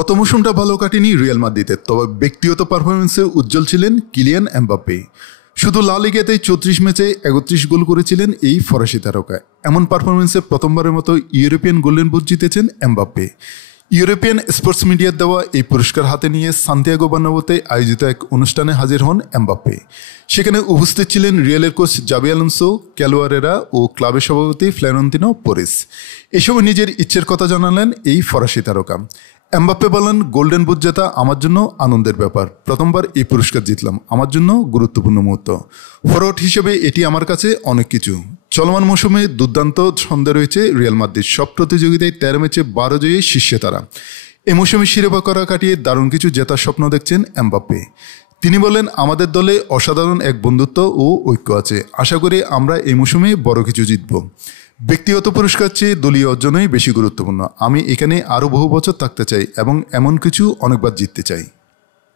গত মৌসুমটা ভালো কাটেনি রিয়াল মাদ্রিদের, তবে ব্যক্তিগত পারফরমেন্সে উজ্জ্বল ছিলেন কিলিয়ান এমবাপ্পে। শুধু লা লিগাতেই 34 ম্যাচে 31 গোল করেছিলেন এই ফরাসি তারকা। এমন পারফরমেন্সে প্রথমবারের মতো ইউরোপিয়ান গোল্ডেন বুট জিতেছেন এমবাপ্পে। ইউরোপিয়ান স্পোর্টস মিডিয়ার দেওয়া এই পুরস্কার হাতে নিয়ে সান্তিয়াগো বার্নাব্যুতে আয়োজিত এক অনুষ্ঠানে হাজির হন এমবাপ্পে। সেখানে উপস্থিত ছিলেন রিয়ালের কোচ জাবি আলোনসো, ক্যালোয়ারেরা ও ক্লাবের সভাপতি ফ্লোরেন্তিনো পেরেজ। এসব নিজের ইচ্ছের কথা জানালেন এই ফরাসি তারকা। এমবাপ্পে বলেন, গোল্ডেন বুট জেতা আমার জন্য আনন্দের ব্যাপার। প্রথমবার এই পুরস্কার জিতলাম, আমার জন্য গুরুত্বপূর্ণ মুহূর্ত। ফরওয়ার্ড হিসেবে এটি আমার কাছে অনেক কিছু। চলমান মৌসুমে দুর্দান্ত ছন্দে রয়েছে রিয়াল মাদ্রিদ। সব প্রতিযোগিতায় 13 ম্যাচে 12 জয়ী শীর্ষে তারা। এই মৌসুমে শিরোপা করা কাটিয়ে দারুণ কিছু জেতার স্বপ্ন দেখছেন এমবাপ্পে। তিনি বলেন, আমাদের দলে অসাধারণ এক বন্ধুত্ব ও ঐক্য আছে। আশা করি আমরা এই মৌসুমে বড় কিছু জিতব। ব্যক্তিগত পুরস্কার চেয়ে দলীয় অর্জনই বেশি গুরুত্বপূর্ণ। আমি এখানে আরও বহু বছর থাকতে চাই এবং এমন কিছু অনেকবার জিততে চাই।